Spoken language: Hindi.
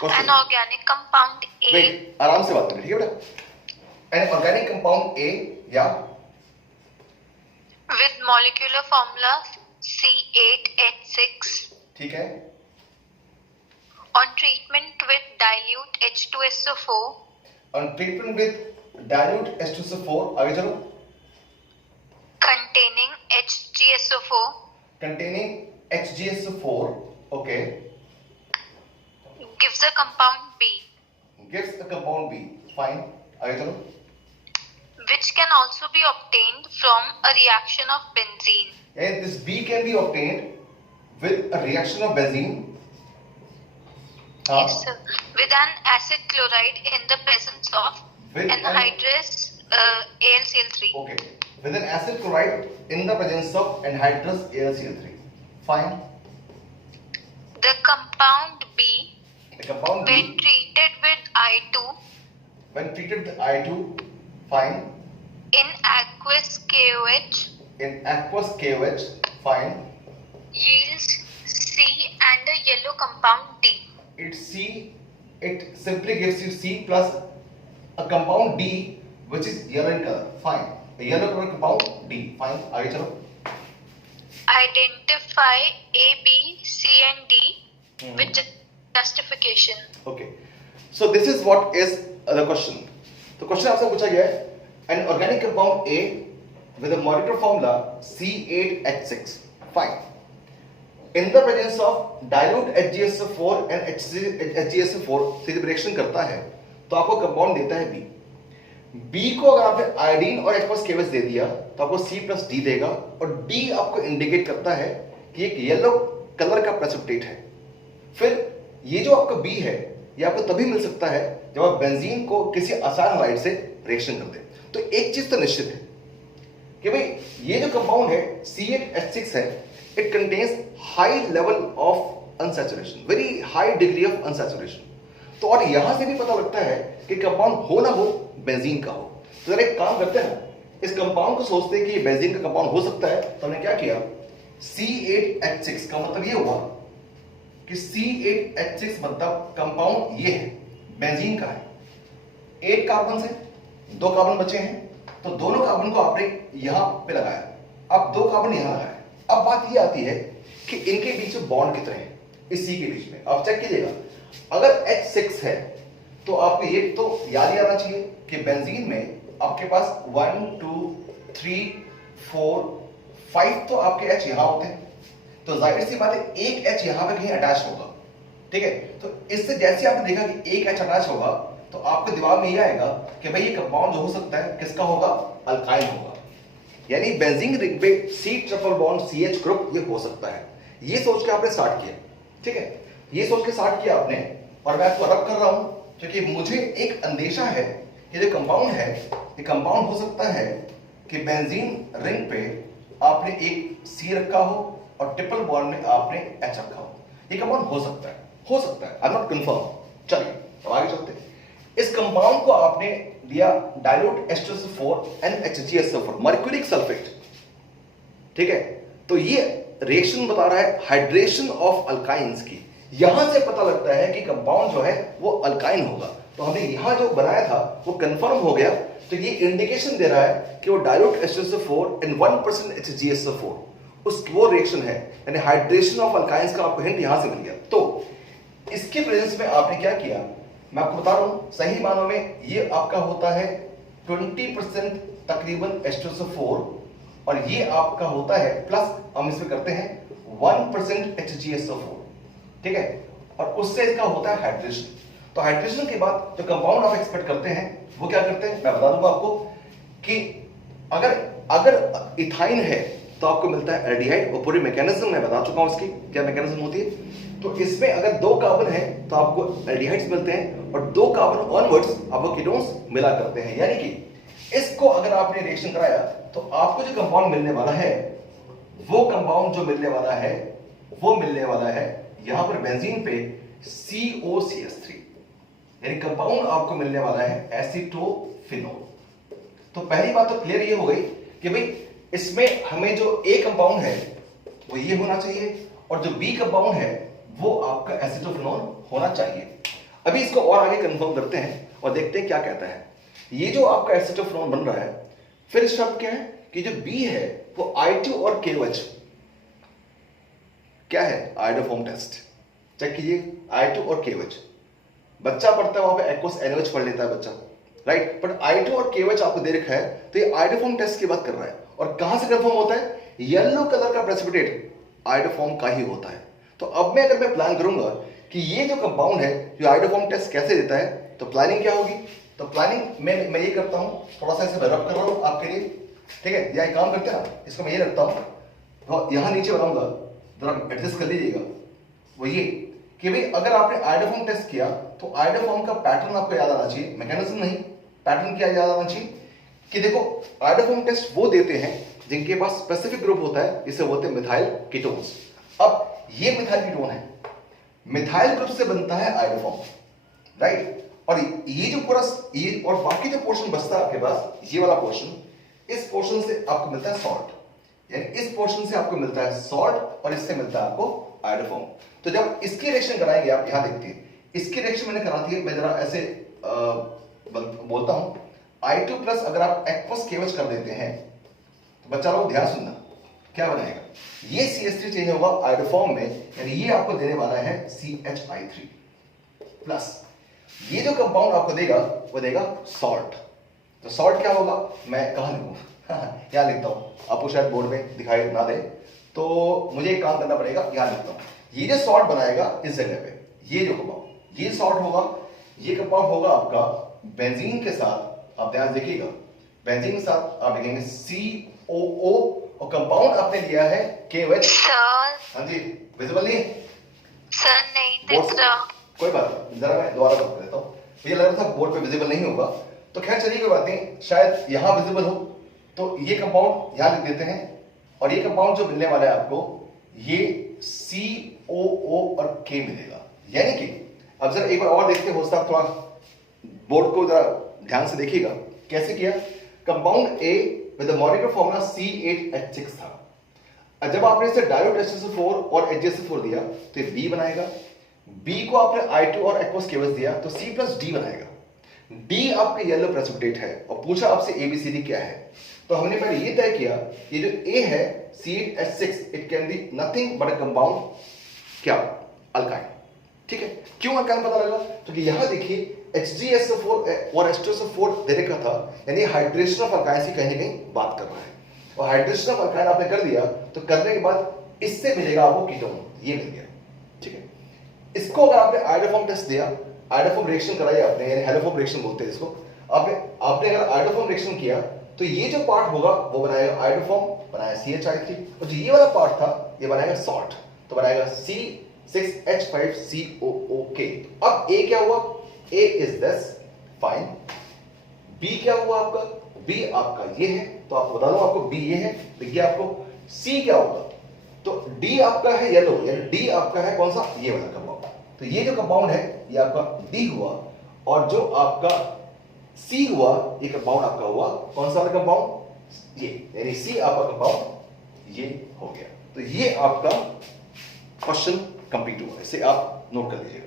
An organic compound A. Wait, आराम से बात करें, ठीक है बेटा? An organic compound A, yeah. With molecular formula C8H6. ठीक है. On treatment with dilute H2SO4. On treatment with dilute H2SO4, आगे चलो. Containing HgSO4. Containing HgSO4, okay. Gives a compound B. Gives a compound B, fine. आगे चलो. Which can also be obtained from a reaction of benzene. And this B can be obtained with a reaction of benzene. Yes, sir. With an acid chloride in the presence of anhydrous AlCl3. Okay. With an acid chloride in the presence of anhydrous AlCl3. Fine. The compound B, The compound B, when treated with I2 when treated with I2, fine. in aqueous KOH, In aqueous KOH, fine. yields C and a yellow compound D. It simply gives you C plus a compound D which is yellow in color. Fine. A yellow color compound D. Fine. आगे चलो. Identify A, B, C and D with justification. Okay. So this is what is the question. तो क्वेश्चन आपसे पूछा गया है an organic compound A with a molecular formula C8H6. Fine. In the presence of dilute HgSO4 and HgSO4 से जब रिएक्शन करता है तो आपको कंपाउंड देता है B. B को अगर आपने आयोडीन और एक्वस केवस दे दिया तो आपको C प्लस D देगा और D आपको इंडिकेट करता है कि एक येलो कलर का प्रेसिपिटेट है. फिर ये जो आपका B है ये आपको तभी मिल सकता है जब आप बेंजीन को किसी आसान हाइड्राइड से रिएक्शन कर दें. तो एक चीज तो निश्चित है कि भाई ये जो कंपाउंड है C8H6 है, it contains high level of unsaturation, very high degree of unsaturation. तो और यहां से भी पता लगता है कि कंपाउंड हो ना हो बेंजीन का हो. तो जरा एक काम करते हैं ना, इस कंपाउंड को सोचते हैं कि ये बेंजीन का कंपाउंड हो सकता है. तो हमने क्या किया, C8H6 का मतलब ये हुआ कि C8H6 मतलब कंपाउंड ये है, बेंजीन का है. 8 कार्बन से 2 कार्बन बचे हैं तो दोनों कार्बन को आपने यहां पे लगाया. अब 2 कार्बन यहां लगाया. अब बात ये आती है कि इनके बीच में बॉन्ड कितने हैं इस C के बीच में. आप चेक कीजिएगा, अगर H6 है तो आपको ये तो याद ही आना चाहिए कि बेंजीन में आपके पास 1 2 3 4 5 तो आपके H यहां होते हैं. तो जाहिर सी बात है एक H यहां पे कहीं अटैच होगा. ठीक है, तो इससे जैसे आपने देखा कि एक H अटैच होगा तो आपके दिमाग में ये आएगा कि भाई ये कंपाउंड जो हो सकता है किसका होगा, अल्काइल होगा. यानी बेंजीन रिंग पे C triple bond CH group ये हो सकता है. ये सोच के आपने स्टार्ट किया. ठीक है, ये सोच के स्टार्ट किया आपने और मैं आपको रब कर रहा हूं क्योंकि मुझे एक अंदेशा है कि जो कंपाउंड है ये कंपाउंड हो सकता है कि बेंजीन रिंग पे आपने एक C रखा हो और ट्रिपल बॉन्ड में आपने H रखा हो. ये कंपाउंड हो सकता है, आई एम नॉट कंफर्म. चलिए अब आगे चलते हैं. इस कंपाउंड को आपने दिया dilute H2SO4 and HgSO4 mercuric sulphate. ठीक है, तो ये रिएक्शन बता रहा है हाइड्रेशन ऑफ अल्काइंस की. यहां से पता लगता है कि कंपाउंड जो है वो अल्काइन होगा. तो हमने यहां जो बनाया था वो कंफर्म हो गया. तो ये इंडिकेशन दे रहा है कि वो डाइल्यूट H2SO4 and 1% HgSO4 उस वो रिएक्शन है, यानी हाइड्रेशन ऑफ अल्काइंस का आपको हिंट यहां से मिल गया. तो इसके प्रेजेंस में आपने क्या किया, मैं आपको बता रहा हूं, सही मानों में ये आपका होता है 20% तकरीबन H2SO4 और ये आपका होता है प्लस हम इसमें करते हैं 1% HgSO4. ठीक है, और उससे इसका होता है हाइड्रेशन. तो हाइड्रेशन के बाद जो कंपाउंड आप एक्सपेक्ट करते हैं वो क्या करते हैं, मैं बता दूंगा आपको कि अगर इथाइन है तो आपको मिलता है एल्डिहाइड. और पूरी मैकेनिज्म मैं बता चुका हूं इसकी क्या मैकेनिज्म होती है. तो इसमें अगर 2 कार्बन है तो आपको एल्डिहाइड्स मिलते हैं और 2 कार्बन ऑनवर्ड्स आपको कीटोन्स मिला करते हैं. यानी कि इसको अगर आपने रिएक्शन कराया तो आपको जो कंपाउंड मिलने वाला है वो कंपाउंड जो मिलने वाला है वो मिलने वाला है यहां पर बेंजीन पे COCH3, यानी कंपाउंड आपको मिलने वाला है एसीटोफिनोल. तो पहली बात तो क्लियर ये हो गई कि भाई इसमें हमें जो A कंपाउंड है वो ये होना चाहिए और जो B कंपाउंड है वो आपका एसीटोफिनोल होना चाहिए. अभी इसको और आगे कंफर्म करते हैं और देखते हैं क्या कहता है। ये जो आपका एसिटोफेनॉन बन रहा है, फिर शब्द क्या है कि जो बी है वो I2 और KOH क्या है, आयोडोफॉर्म टेस्ट चेक कीजिए। I2 और KOH बच्चा पढ़ता है वहां पे एक्वस NOH पढ़ लेता है बच्चा, राइट, बट I2 और KOH आपको दे रखा है, तो ये आयोडोफॉर्म टेस्ट की बात कर रहा है। और कहां से कंफर्म होता है, येलो कलर का प्रेसिपिटेट आयोडोफॉर्म का ही होता है। तो अब मैं अगर मैं प्लान करूंगा कि ये जो कंपाउंड है जो आयोडोफॉर्म टेस्ट कैसे देता है, तो प्लानिंग क्या होगी, तो प्लानिंग मैं ये करता हूं, थोड़ा सा इसे रब कर रहा हूं आपके लिए, ठीक है, या एक काम करते हैं ना, इसको मैं ये रखता हूं, तो यहां नीचे बनाऊंगा, जरा एडजस्ट कर लीजिएगा। वो ये कि भाई अगर आपने आयोडोफॉर्म टेस्ट किया तो आयोडोफॉर्म का पैटर्न आपको याद आना चाहिए, मैकेनिज्म नहीं, पैटर्न क्या याद आना चाहिए कि देखो आयोडोफॉर्म टेस्ट वो देते हैं जिनके पास स्पेसिफिक ग्रुप होता है, जिसे बोलते हैं मिथाइल कीटोन्स। अब ये मिथाइल कीटोन है, मिथाइल ग्रुप से बनता है आयोडोफॉर्म, राइट, और ये जो पूरा ये और बाकी जो पोर्शन बचता है आपके पास, ये वाला पोर्शन, इस पोर्शन से आपको मिलता है सॉल्ट, यानी इस पोर्शन से आपको मिलता है सॉल्ट और इससे मिलता है आपको आयोडोफॉर्म। तो जब इसकी रिएक्शन कराएंगे, आप यहां देखते हैं इसकी रिएक्शन मैंने करा दी है, मैं जरा ऐसे बोलता हूं, I2 प्लस अगर आप एक्वस KOH कर देते हैं, तो बच्चा लोग ध्यान सुनना क्या बनेगा, ये CH3 चेंज होगा आयोडोफॉर्म में, यानी ये आपको देने वाला है CHI3 प्लस ये जो कंपाउंड आपको देगा वो देगा सॉल्ट। तो सॉल्ट क्या होगा, मैं कहां लिखूं यहां लिखता हूं, आपको शायद बोर्ड में दिखाई ना दे, तो मुझे एक काम करना पड़ेगा, यहां लिखता हूं, ये जो सॉल्ट बनाएगा इस जगह पे, ये जो कंपाउंड, ये सॉल्ट होगा, ये कंपाउंड होगा आपका बेंजीन के साथ, आप ध्यान देखिएगा, बेंजीन के साथ आप लिखेंगे COO और कंपाउंड आपने लिया है KOH। सर हाँ जी, विजिबल नहीं है सर, नहीं दिख रहा। कोई बात नहीं, जरा मैं दोबारा बात कर देता हूँ, मुझे लग रहा था बोर्ड पे विजिबल नहीं होगा, तो खैर चलिए कोई बात नहीं, शायद यहाँ विजिबल हो, तो ये कंपाउंड यहाँ लिख देते हैं, और ये कंपाउंड जो मिलने वाला है आपको, ये COO और K मिलेगा, यानी कि अब जरा एक बार और देखते हो सकता, थोड़ा बोर्ड को जरा ध्यान से देखिएगा कैसे किया। Compound A with the molecular formula C8H6 था, जब आपने इसे डायोड HCl4 और HgSO4 दिया तो ये B बनाएगा, B को आपने I2 और एक्वस KOH दिया तो C प्लस D बनाएगा, D आपका येलो प्रेसिपिटेट है, और पूछा आपसे ABCD क्या है, तो हमने पहले ये तय किया, ये जो A है C8H6, it can be nothing but a compound क्या, अल्काइन, ठीक है। क्यों अल्काइन पता लगा, क्योंकि यहां देखिए HgSO4 और H2SO4 देने का था, यानी हाइड्रेशन ऑफ अल्काइन की कहीं ना कहीं बात कर रहा है, और हाइड्रेशन ऑफ अल्काइन आपने कर दिया, तो करने के बाद इससे मिलेगा आपको कीटोन, ये मिल गया, ठीक है। इसको अगर आपने आयोडोफॉर्म टेस्ट दिया, आयोडोफॉर्म रिएक्शन कराई आपने, यानी हेलोफॉर्म रिएक्शन बोलते हैं इसको, आपने अगर आयोडोफॉर्म रिएक्शन किया तो ये जो पार्ट होगा वो बनाएगा आयोडोफॉर्म, बनाएगा CHI3, और जो ये वाला पार्ट था ये बनाएगा सॉल्ट, तो बनाएगा C6H5COOK। अब A क्या हुआ, A is this, fine. B क्या हुआ आपका, B आपका ये है, तो आपको बता दूं आपको B ये है, देखिए आपको C क्या होगा, तो D आपका है येलो, यानी D आपका है कौन सा, ये वाला कंपाउंड, तो ये जो कंपाउंड है ये आपका D हुआ, और जो आपका C हुआ ये कंपाउंड आपका हुआ कौन सा वाला कंपाउंड, ये, यानी C आपका कंपाउंड ये हो गया। तो ये आपका क्वेश्चन कंप्लीट हुआ, इसे आप नोट कर लीजिएगा।